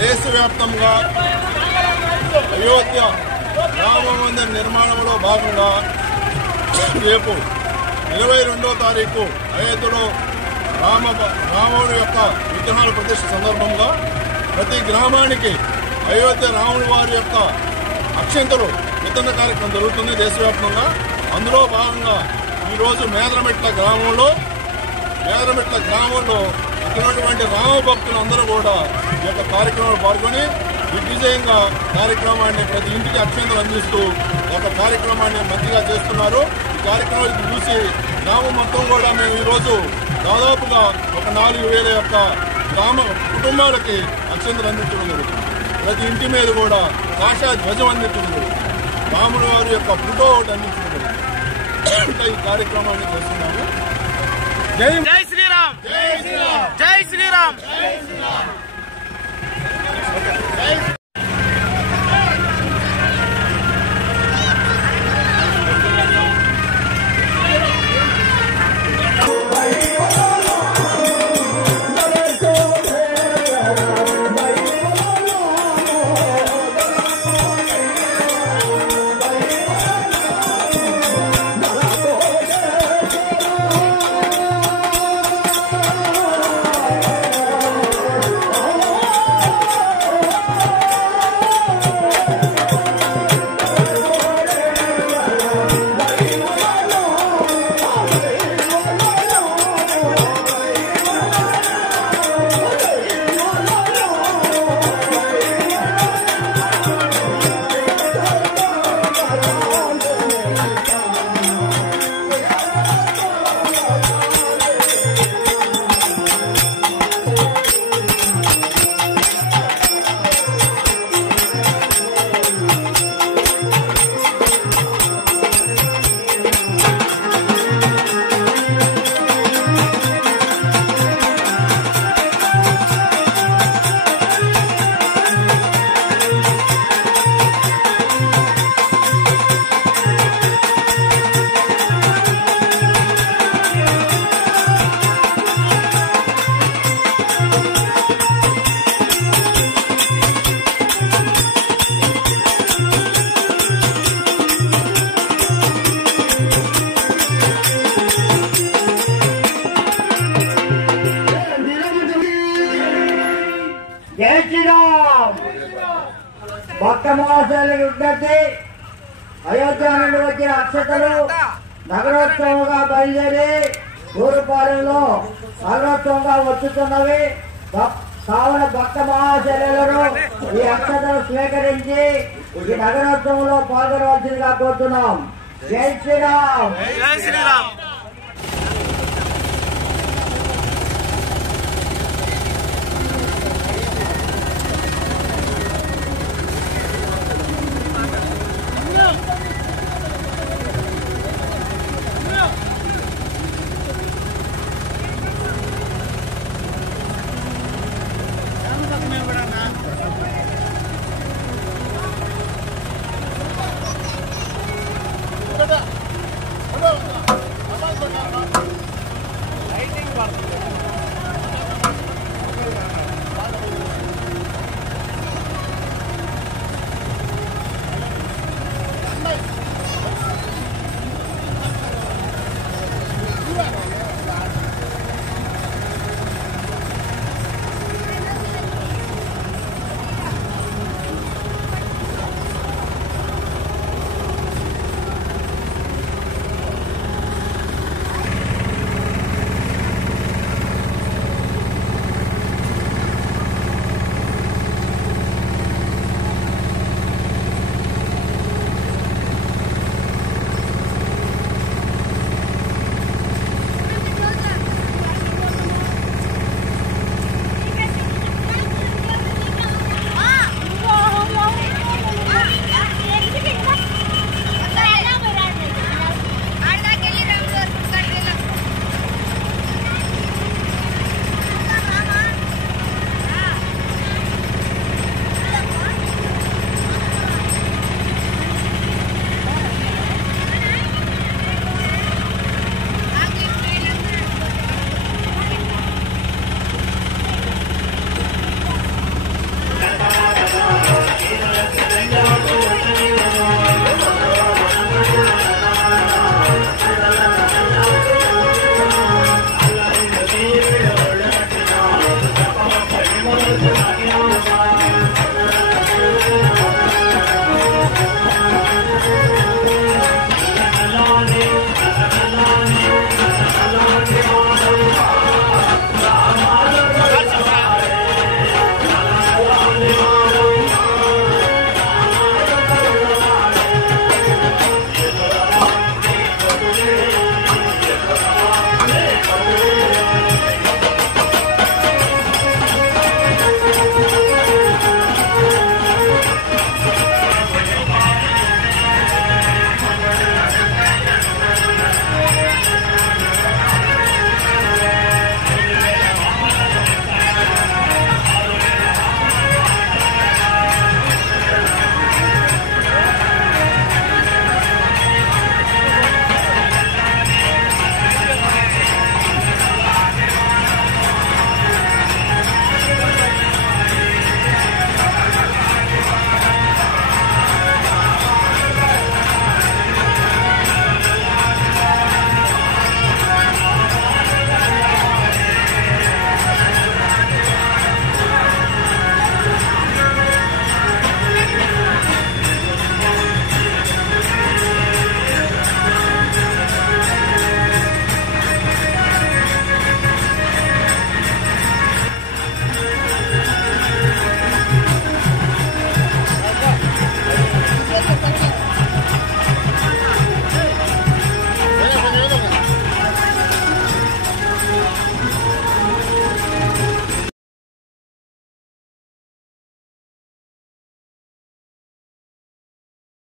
దేశవ్యాప్తంగా అయోధ్య రామ మందిర నిర్మాణంలో భాగంగా రేపు 22వ తారీఖు అయోధ్యలో రాముడి యొక్క విగ్రహాల ప్రతిష్ఠ సందర్భంగా ప్రతి గ్రామానికి అయోధ్య రాముడి వారి యొక్క అక్షంతలు వితరణ కార్యక్రమం జరుగుతుంది దేశవ్యాప్తంగా. అందులో భాగంగా ఈరోజు మేదరమెట్ల గ్రామంలో ఉన్నటువంటి రామ భక్తులు అందరూ కూడా ఈ యొక్క కార్యక్రమంలో పాల్గొని దిగ్విజయంగా కార్యక్రమాన్ని ప్రతి ఇంటికి అక్షంతలు అందిస్తూ ఒక కార్యక్రమాన్ని మంచిగా చేస్తున్నారు. ఈ కార్యక్రమాన్ని చూసి గ్రామం మొత్తం కూడా మేము ఈరోజు దాదాపుగా ఒక 4,000 యొక్క గ్రామ కుటుంబాలకి అక్షంతలు అందించడం జరుగుతుంది. ప్రతి ఇంటి మీద కూడా కాషాయ ధ్వజం అందించడం జరుగుతుంది. రాముడు వారి యొక్క ఫోటో ఒకటి అందించడం జరుగుతుంది. ఈ కార్యక్రమాన్ని చేస్తున్నాము. జై శ్రీరామ్, జై శ్రీరామ్, జై శ్రీరామ్, జై శ్రీరామ్. భక్తులకు విజ్ఞప్తి, అయోధ్య నుండి వచ్చిన అక్షతలు నగరోత్సవంగా బయలుదేరి ఊరుపాలెంలో నగరోత్సవంగా వచ్చుతున్నవి. కావున భక్త మహాశైలను ఈ అక్షతలు స్వీకరించి ఈ నగరోత్సవంలో పాల్గొనవలసిందిగా కోరుతున్నాం. జై శ్రీరామ్.